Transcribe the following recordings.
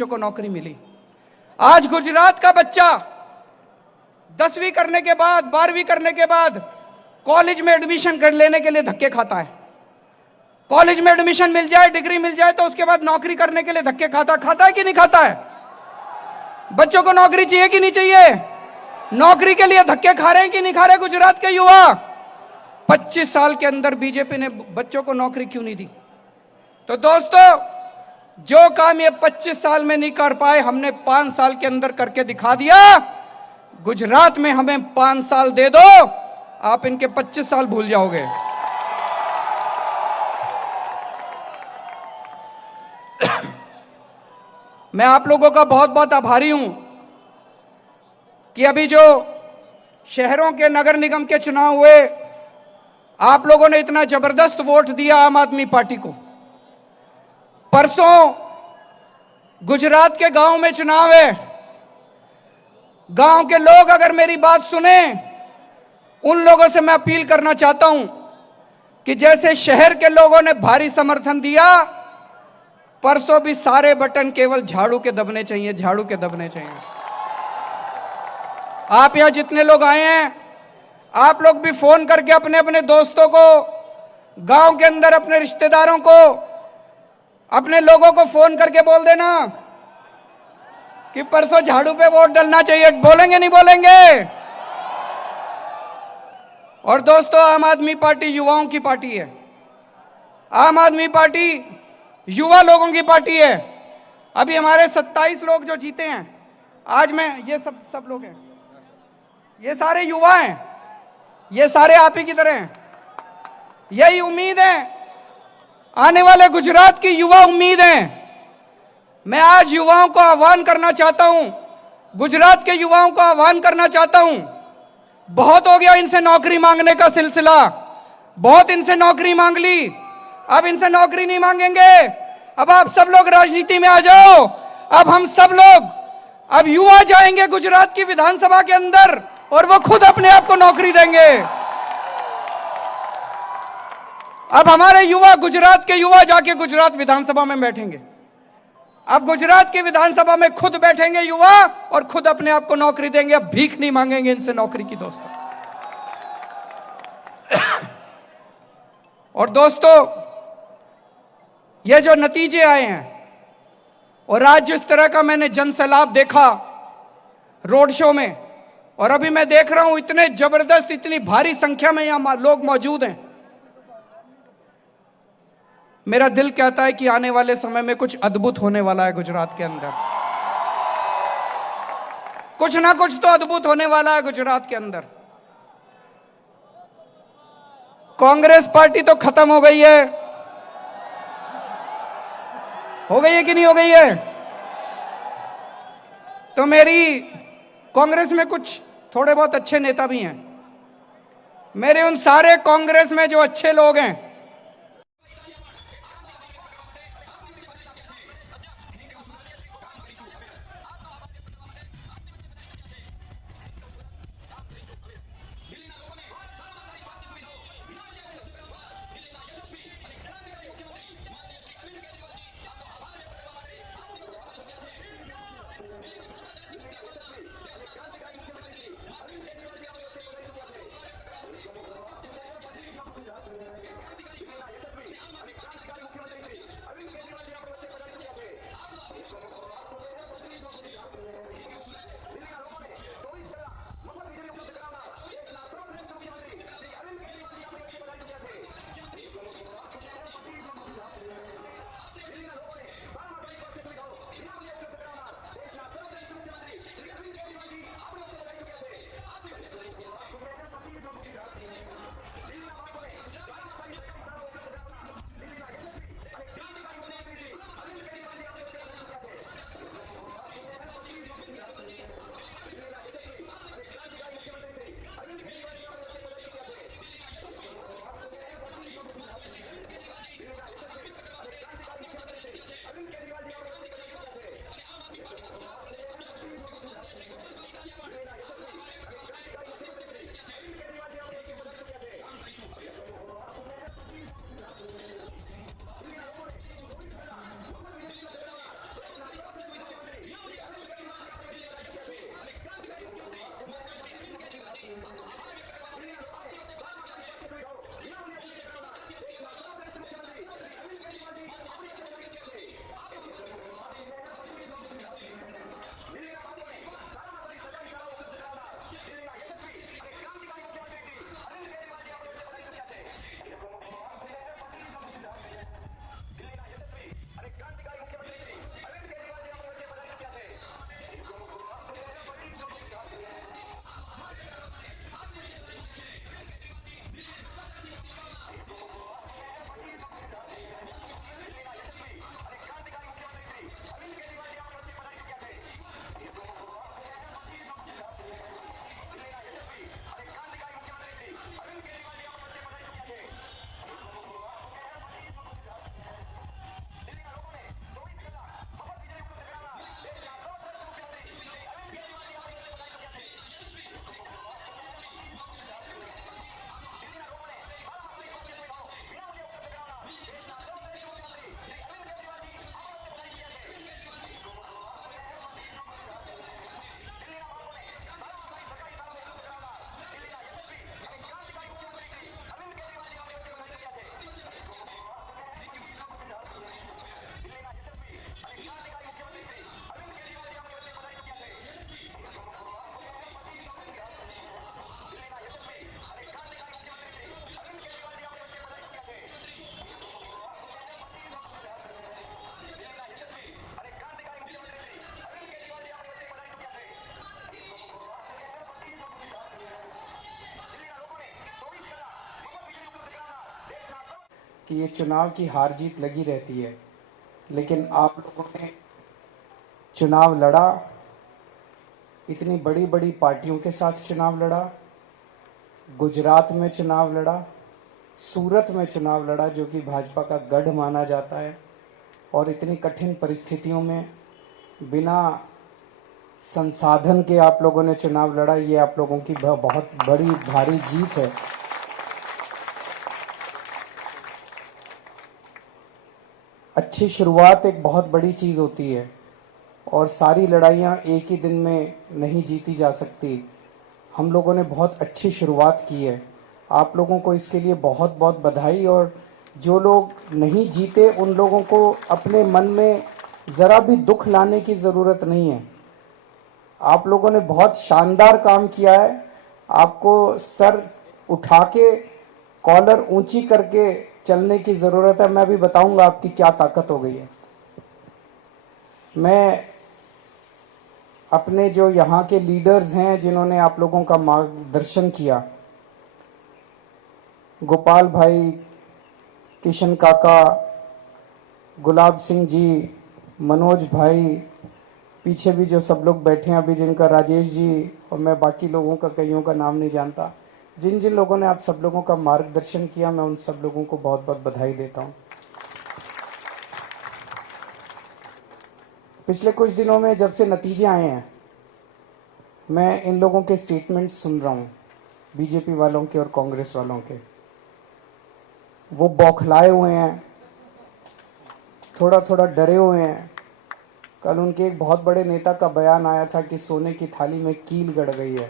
बच्चों को नौकरी मिली। आज गुजरात का बच्चा 10वीं करने के बाद, 12वीं करने के बाद कॉलेज में एडमिशन कर लेने के लिए धक्के खाता है। कॉलेज में एडमिशन मिल जाए, डिग्री मिल जाए तो उसके बाद नौकरी करने के लिए धक्के खाता है कि नहीं खाता है? बच्चों को नौकरी चाहिए कि नहीं चाहिए? नौकरी के लिए धक्के खा रहे हैं कि नहीं खा रहे गुजरात के युवा? 25 साल के अंदर बीजेपी ने बच्चों को नौकरी क्यों नहीं दी? तो दोस्तों, जो काम ये 25 साल में नहीं कर पाए, हमने 5 साल के अंदर करके दिखा दिया। गुजरात में हमें 5 साल दे दो, आप इनके 25 साल भूल जाओगे। मैं आप लोगों का बहुत बहुत आभारी हूं कि अभी जो शहरों के नगर निगम के चुनाव हुए, आप लोगों ने इतना जबरदस्त वोट दिया आम आदमी पार्टी को। परसों गुजरात के गांव में चुनाव है। गांव के लोग अगर मेरी बात सुने, उन लोगों से मैं अपील करना चाहता हूं कि जैसे शहर के लोगों ने भारी समर्थन दिया, परसों भी सारे बटन केवल झाड़ू के दबने चाहिए, झाड़ू के दबने चाहिए। आप यहां जितने लोग आए हैं, आप लोग भी फोन करके अपने अपने दोस्तों को, गांव के अंदर अपने रिश्तेदारों को, अपने लोगों को फोन करके बोल देना कि परसों झाड़ू पे वोट डालना चाहिए। बोलेंगे नहीं बोलेंगे? और दोस्तों, आम आदमी पार्टी युवाओं की पार्टी है। आम आदमी पार्टी युवा लोगों की पार्टी है। अभी हमारे 27 लोग जो जीते हैं, आज मैं ये सब लोग हैं, ये सारे युवा हैं, ये सारे आप ही की तरह हैं। यही उम्मीद है, आने वाले गुजरात की युवा उम्मीद है। मैं आज युवाओं को आह्वान करना चाहता हूं, गुजरात के युवाओं को आह्वान करना चाहता हूं, बहुत हो गया इनसे नौकरी मांगने का सिलसिला, बहुत इनसे नौकरी मांग ली, अब इनसे नौकरी नहीं मांगेंगे। अब आप सब लोग राजनीति में आ जाओ। अब हम सब लोग, अब युवा जाएंगे गुजरात की विधानसभा के अंदर और वो खुद अपने आप को नौकरी देंगे। अब हमारे युवा, गुजरात के युवा जाके गुजरात विधानसभा में बैठेंगे। अब गुजरात की विधानसभा में खुद बैठेंगे युवा और खुद अपने आप को नौकरी देंगे। अब भीख नहीं मांगेंगे इनसे नौकरी की दोस्तों। और दोस्तों, ये जो नतीजे आए हैं और आज जिस तरह का मैंने जन सैलाब देखा रोड शो में, और अभी मैं देख रहा हूं इतने जबरदस्त, इतनी भारी संख्या में यहां लोग मौजूद हैं, मेरा दिल कहता है कि आने वाले समय में कुछ अद्भुत होने वाला है गुजरात के अंदर। कुछ ना कुछ तो अद्भुत होने वाला है गुजरात के अंदर। कांग्रेस पार्टी तो खत्म हो गई है। हो गई है कि नहीं हो गई है? तो मेरी कांग्रेस में कुछ थोड़े बहुत अच्छे नेता भी हैं। मेरे उन सारे कांग्रेस में जो अच्छे लोग हैं, कि ये चुनाव की हार जीत लगी रहती है, लेकिन आप लोगों ने चुनाव लड़ा, इतनी बड़ी बड़ी पार्टियों के साथ चुनाव लड़ा, गुजरात में चुनाव लड़ा, सूरत में चुनाव लड़ा जो कि भाजपा का गढ़ माना जाता है, और इतनी कठिन परिस्थितियों में बिना संसाधन के आप लोगों ने चुनाव लड़ा। ये आप लोगों की बहुत बड़ी भारी जीत है। अच्छी शुरुआत एक बहुत बड़ी चीज होती है, और सारी लड़ाइयां एक ही दिन में नहीं जीती जा सकती। हम लोगों ने बहुत अच्छी शुरुआत की है, आप लोगों को इसके लिए बहुत बहुत बधाई। और जो लोग नहीं जीते उन लोगों को अपने मन में जरा भी दुख लाने की जरूरत नहीं है। आप लोगों ने बहुत शानदार काम किया है। आपको सर उठा के, कॉलर ऊंची करके चलने की जरूरत है। मैं भी बताऊंगा आपकी क्या ताकत हो गई है। मैं अपने जो यहाँ के लीडर्स हैं जिन्होंने आप लोगों का मार्गदर्शन किया, गोपाल भाई, किशन काका, गुलाब सिंह जी, मनोज भाई, पीछे भी जो सब लोग बैठे हैं अभी, जिनका राजेश जी, और मैं बाकी लोगों का कईयों का नाम नहीं जानता, जिन जिन लोगों ने आप सब लोगों का मार्गदर्शन किया, मैं उन सब लोगों को बहुत बहुत बधाई देता हूं। पिछले कुछ दिनों में जब से नतीजे आए हैं, मैं इन लोगों के स्टेटमेंट सुन रहा हूं, बीजेपी वालों के और कांग्रेस वालों के। वो बौखलाए हुए हैं, थोड़ा थोड़ा डरे हुए हैं। कल उनके एक बहुत बड़े नेता का बयान आया था कि सोने की थाली में कील गड़ गई है।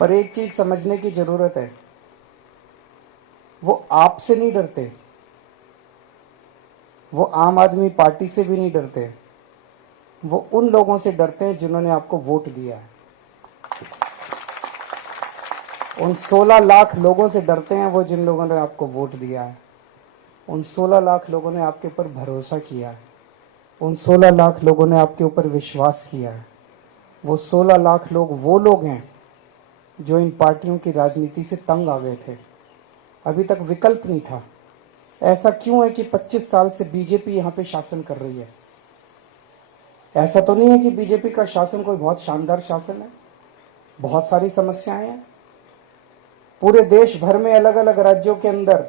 पर एक चीज समझने की जरूरत है, वो आपसे नहीं डरते, वो आम आदमी पार्टी से भी नहीं डरते, वो उन लोगों से डरते हैं जिन्होंने आपको वोट दिया है। उन 16 लाख लोगों से डरते हैं वो जिन लोगों ने आपको वोट दिया है। उन 16 लाख लोगों ने आपके ऊपर भरोसा किया है। उन 16 लाख लोगों ने आपके ऊपर विश्वास किया है। वो 16 लाख लोग वो लोग हैं जो इन पार्टियों की राजनीति से तंग आ गए थे। अभी तक विकल्प नहीं था। ऐसा क्यों है कि 25 साल से बीजेपी यहां पे शासन कर रही है? ऐसा तो नहीं है कि बीजेपी का शासन कोई बहुत शानदार शासन है। बहुत सारी समस्याएं हैं पूरे देश भर में, अलग अलग राज्यों के अंदर।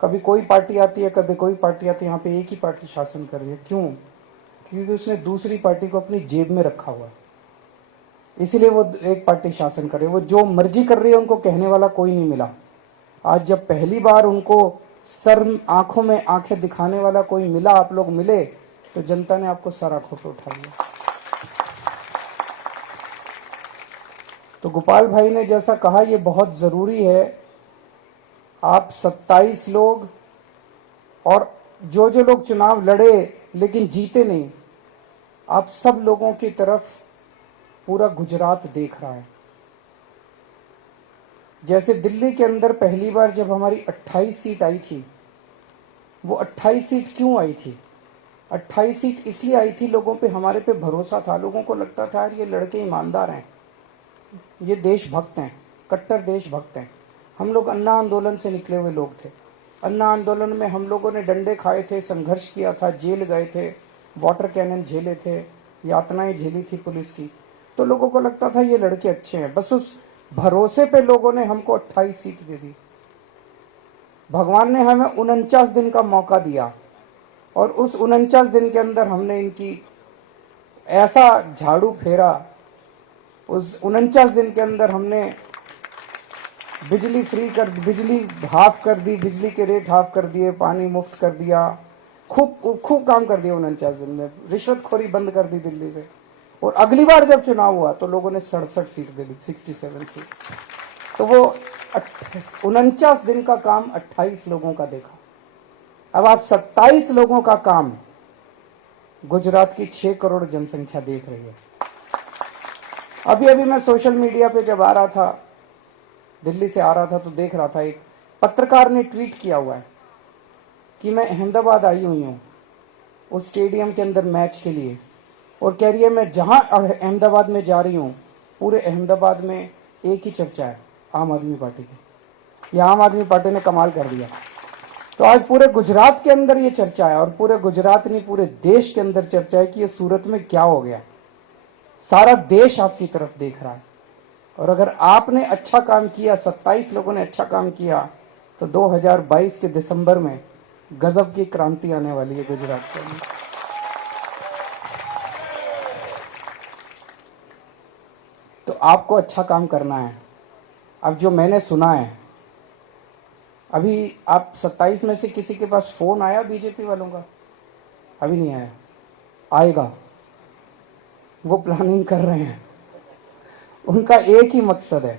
कभी कोई पार्टी आती है, कभी कोई पार्टी आती है, यहाँ पे एक ही पार्टी शासन कर रही है। क्यों? क्योंकि उसने दूसरी पार्टी को अपनी जेब में रखा हुआ है, इसीलिए वो एक पार्टी शासन कर रही है। वो जो मर्जी कर रही है, उनको कहने वाला कोई नहीं मिला। आज जब पहली बार उनको सर आंखों में आंखें दिखाने वाला कोई मिला, आप लोग मिले, तो जनता ने आपको सर आंखों पे उठा लिया। तो गोपाल भाई ने जैसा कहा, ये बहुत जरूरी है। आप 27 लोग, और जो जो लोग चुनाव लड़े लेकिन जीते नहीं, आप सब लोगों की तरफ पूरा गुजरात देख रहा है। जैसे दिल्ली के अंदर पहली बार जब हमारी 28 सीट आई थी, वो 28 सीट क्यों आई थी? 28 सीट इसलिए आई थी, लोगों पे, हमारे पे भरोसा था। लोगों को लगता था यार ये लड़के ईमानदार हैं, ये देशभक्त हैं, कट्टर देशभक्त हैं। हम लोग अन्ना आंदोलन से निकले हुए लोग थे। अन्ना आंदोलन में हम लोगों ने डंडे खाए थे, संघर्ष किया था, जेल गए थे, वाटर कैनन झेले थे, यातनाएं झेली थी पुलिस की। तो लोगों को लगता था ये लड़के अच्छे हैं। बस उस भरोसे पे लोगों ने हमको 28 सीट दे दी। भगवान ने हमें 49 दिन का मौका दिया, और उस 49 दिन के अंदर हमने इनकी ऐसा झाड़ू फेरा। उस 49 दिन के अंदर हमने बिजली फ्री कर, बिजली हाफ कर दी, बिजली के रेट हाफ कर दिए, पानी मुफ्त कर दिया, खूब खूब काम कर दिया 49 दिन में। रिश्वतखोरी बंद कर दी दिल्ली से। और अगली बार जब चुनाव हुआ तो लोगों ने 67 सीट दे दी, 67 सीट। तो वो 49 दिन का काम 28 लोगों का देखा। अब आप 27 लोगों का काम गुजरात की 6 करोड़ जनसंख्या देख रही है। अभी अभी मैं सोशल मीडिया पे जब आ रहा था, दिल्ली से आ रहा था, तो देख रहा था एक पत्रकार ने ट्वीट किया हुआ है कि मैं अहमदाबाद आई हुई हूँ उस स्टेडियम के अंदर मैच के लिए, और कह रही है मैं जहां अहमदाबाद में जा रही हूँ, पूरे अहमदाबाद में एक ही चर्चा है, आम आदमी पार्टी की। ये आम आदमी पार्टी ने कमाल कर दिया। तो आज पूरे गुजरात के अंदर ये चर्चा है, और पूरे गुजरात नहीं पूरे देश के अंदर चर्चा है कि ये सूरत में क्या हो गया। सारा देश आपकी तरफ देख रहा है। और अगर आपने अच्छा काम किया, 27 लोगों ने अच्छा काम किया, तो 2022 के दिसंबर में गजब की क्रांति आने वाली है गुजरात के अंदर। तो आपको अच्छा काम करना है। अब जो मैंने सुना है, अभी आप 27 में से किसी के पास फोन आया बीजेपी वालों का? अभी नहीं आया, आएगा। वो प्लानिंग कर रहे हैं। उनका एक ही मकसद है,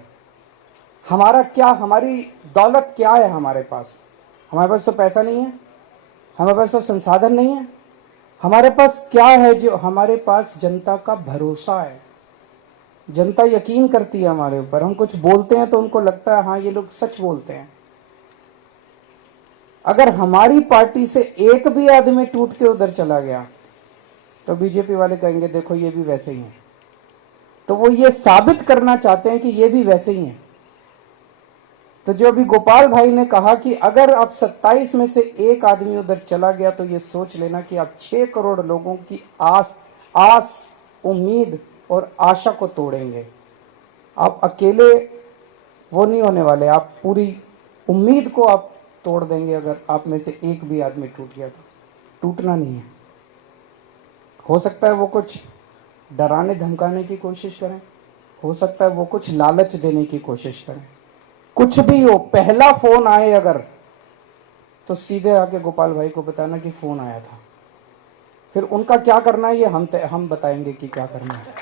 हमारा क्या, हमारी दौलत क्या है हमारे पास? हमारे पास तो पैसा नहीं है, हमारे पास तो संसाधन नहीं है। हमारे पास क्या है? जो हमारे पास जनता का भरोसा है। जनता यकीन करती है हमारे ऊपर। हम कुछ बोलते हैं तो उनको लगता है हाँ ये लोग सच बोलते हैं। अगर हमारी पार्टी से एक भी आदमी टूट के उधर चला गया तो बीजेपी वाले कहेंगे देखो ये भी वैसे ही हैं। तो वो ये साबित करना चाहते हैं कि ये भी वैसे ही हैं। तो जो अभी गोपाल भाई ने कहा कि अगर आप 27 में से एक आदमी उधर चला गया तो ये सोच लेना कि आप 6 करोड़ लोगों की आस, उम्मीद और आशा को तोड़ेंगे। आप अकेले वो नहीं होने वाले, आप पूरी उम्मीद को आप तोड़ देंगे। अगर आप में से एक भी आदमी टूट गया तो टूटना नहीं है। हो सकता है वो कुछ डराने धमकाने की कोशिश करें, हो सकता है वो कुछ लालच देने की कोशिश करें, कुछ भी हो। पहला फोन आए अगर, तो सीधे आके गोपाल भाई को बताना कि फोन आया था। फिर उनका क्या करना है ये हम बताएंगे कि क्या करना है।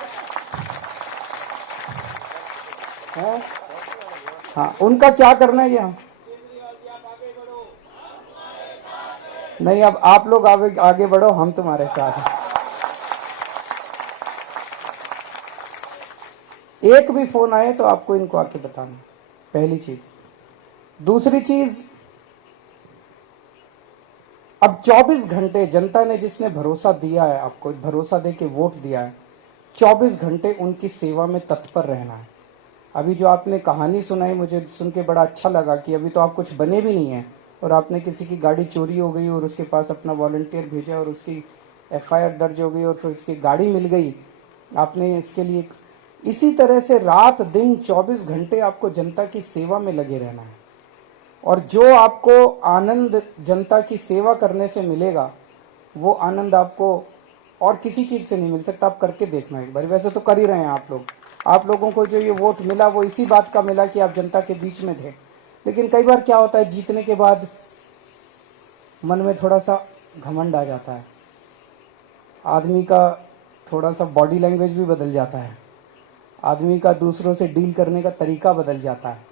हाँ, उनका क्या करना है ये हम नहीं। अब आप लोग आगे बढ़ो, हम तुम्हारे साथ हैं। एक भी फोन आए तो आपको इनको आके बताना, पहली चीज। दूसरी चीज, अब 24 घंटे जनता ने जिसने भरोसा दिया है आपको, भरोसा दे के वोट दिया है, 24 घंटे उनकी सेवा में तत्पर रहना है। अभी जो आपने कहानी सुनाई मुझे सुन के बड़ा अच्छा लगा कि अभी तो आप कुछ बने भी नहीं है और आपने किसी की गाड़ी चोरी हो गई और उसके पास अपना वॉलंटियर भेजा और उसकी FIR दर्ज हो गई और फिर उसकी गाड़ी मिल गई। आपने इसके लिए, इसी तरह से रात दिन 24 घंटे आपको जनता की सेवा में लगे रहना है। और जो आपको आनंद जनता की सेवा करने से मिलेगा वो आनंद आपको और किसी चीज से नहीं मिल सकता। आप करके देखना एक बार। वैसे तो कर ही रहे हैं आप लोग। आप लोगों को जो ये वोट मिला वो इसी बात का मिला कि आप जनता के बीच में थे। लेकिन कई बार क्या होता है, जीतने के बाद मन में थोड़ा सा घमंड आ जाता है, आदमी का थोड़ा सा बॉडी लैंग्वेज भी बदल जाता है, आदमी का दूसरों से डील करने का तरीका बदल जाता है।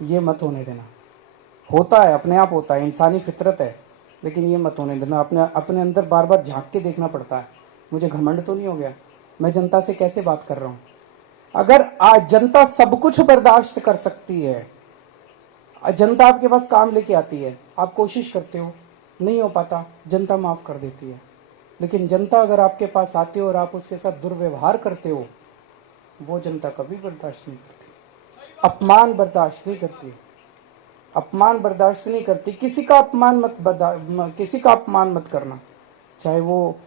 ये मत होने देना। होता है, अपने आप होता है, इंसानी फितरत है, लेकिन ये मत होने देना। अपने अंदर बार बार झांक के देखना पड़ता है, मुझे घमंड तो नहीं हो गया, मैं जनता से कैसे बात कर रहा हूं। अगर आज जनता सब कुछ बर्दाश्त कर सकती है, जनता आपके पास काम लेके आती है, आप कोशिश करते हो, नहीं हो पाता, जनता माफ कर देती है। लेकिन जनता अगर आपके पास आती हो और आप उसके साथ दुर्व्यवहार करते हो, वो जनता कभी बर्दाश्त नहीं करती। अपमान बर्दाश्त नहीं करती, अपमान बर्दाश्त नहीं करती। किसी का अपमान मत करना, चाहे वो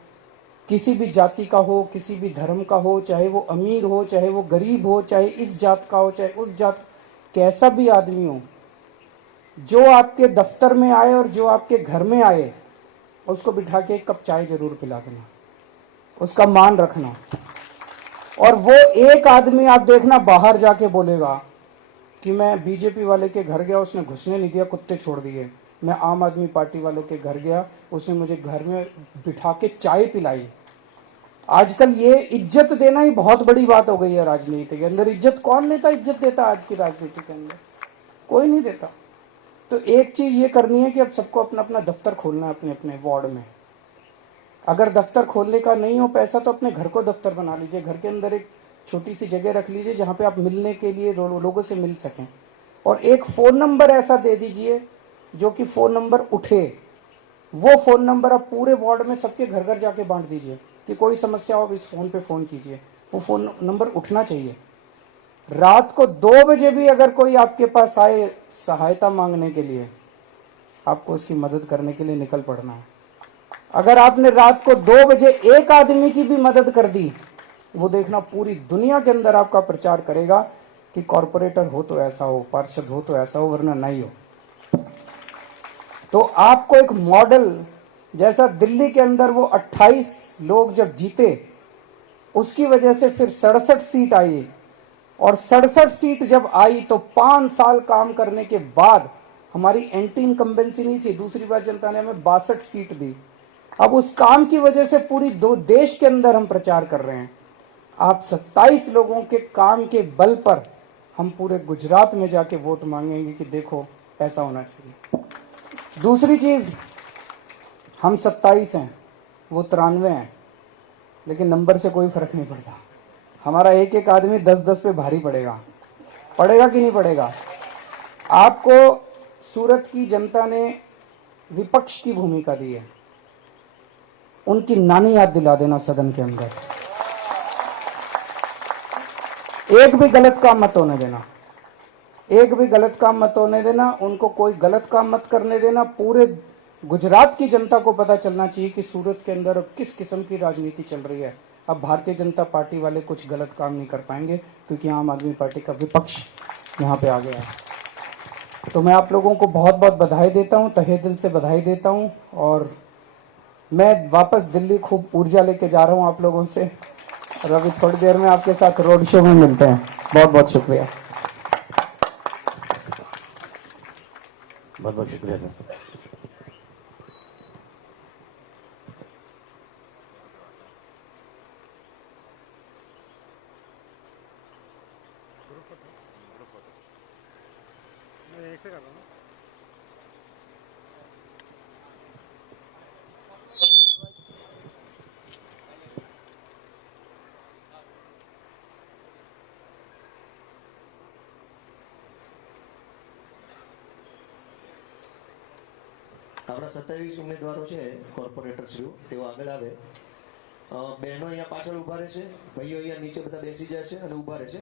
किसी भी जाति का हो, किसी भी धर्म का हो, चाहे वो अमीर हो, चाहे वो गरीब हो, चाहे इस जात का हो, चाहे उस जात, कैसा भी आदमी हो। जो आपके दफ्तर में आए और जो आपके घर में आए, उसको बिठा के एक कप चाय जरूर पिला देना, उसका मान रखना। और वो एक आदमी आप देखना बाहर जाके बोलेगा कि मैं बीजेपी वाले के घर गया, उसने घुसने नहीं दिया, कुत्ते छोड़ दिए। मैं आम आदमी पार्टी वालों के घर गया, उसने मुझे घर में बिठा के चाय पिलाई। आजकल ये इज्जत देना ही बहुत बड़ी बात हो गई है राजनीति के अंदर। इज्जत कौन लेता, इज्जत देता आज की राजनीति के अंदर? कोई नहीं देता। तो एक चीज ये करनी है कि अब सबको अपना अपना दफ्तर खोलना है अपने अपने वार्ड में। अगर दफ्तर खोलने का नहीं हो पैसा तो अपने घर को दफ्तर बना लीजिए, घर के अंदर एक छोटी सी जगह रख लीजिए जहां पे आप मिलने के लिए लोगों से मिल सकें। और एक फोन नंबर ऐसा दे दीजिए जो कि फोन नंबर उठे। वो फोन नंबर आप पूरे वार्ड में सबके घर घर जाके बांट दीजिए कि कोई समस्या हो इस फोन पे फोन कीजिए। वो फोन नंबर उठना चाहिए। रात को 2 बजे भी अगर कोई आपके पास आए सहायता मांगने के लिए, आपको उसकी मदद करने के लिए निकल पड़ना है। अगर आपने रात को 2 बजे एक आदमी की भी मदद कर दी, वो देखना पूरी दुनिया के अंदर आपका प्रचार करेगा कि कॉरपोरेटर हो तो ऐसा हो, पार्षद हो तो ऐसा हो, वरना नहीं हो। तो आपको एक मॉडल, जैसा दिल्ली के अंदर वो 28 लोग जब जीते, उसकी वजह से फिर 67 सीट आई, और 67 सीट जब आई तो 5 साल काम करने के बाद हमारी एंटी इनकम्बेंसी नहीं थी, दूसरी बार जनता ने हमें 62 सीट दी। अब उस काम की वजह से पूरी दो देश के अंदर हम प्रचार कर रहे हैं। आप 27 लोगों के काम के बल पर हम पूरे गुजरात में जाके वोट मांगेंगे कि देखो ऐसा होना चाहिए। दूसरी चीज, हम 27 हैं, वो 93 हैं, लेकिन नंबर से कोई फर्क नहीं पड़ता। हमारा एक एक आदमी 10-10 पे भारी पड़ेगा, पड़ेगा कि नहीं पड़ेगा? आपको सूरत की जनता ने विपक्ष की भूमिका दी है, उनकी नानी याद दिला देना सदन के अंदर। एक भी गलत काम मत होने देना, एक भी गलत काम मत होने देना, उनको कोई गलत काम मत करने देना। पूरे गुजरात की जनता को पता चलना चाहिए कि सूरत के अंदर अब किस किस्म की राजनीति चल रही है। अब भारतीय जनता पार्टी वाले कुछ गलत काम नहीं कर पाएंगे, क्योंकि आम आदमी पार्टी का विपक्ष यहाँ पे आ गया है। तो मैं आप लोगों को बहुत बहुत बधाई देता हूँ, तहे दिल से बधाई देता हूँ, और मैं वापस दिल्ली खूब ऊर्जा लेके जा रहा हूँ आप लोगों से, और अभी थोड़ी देर में आपके साथ रोड शो में मिलते हैं। बहुत बहुत शुक्रिया। बहुत बहुत शुक्रिया सर। एक से कर रहा हूँ। આપણા 27 ઉમેદવારો છે કોર્પોરેટર શ્રીઓ, તેઓ આગળ આવે। બહેનો અહીંયા પાછળ ઊભા રહેશે, ભાઈઓ અહીંયા નીચે બધા બેસી જશે અને ઊભા રહેશે।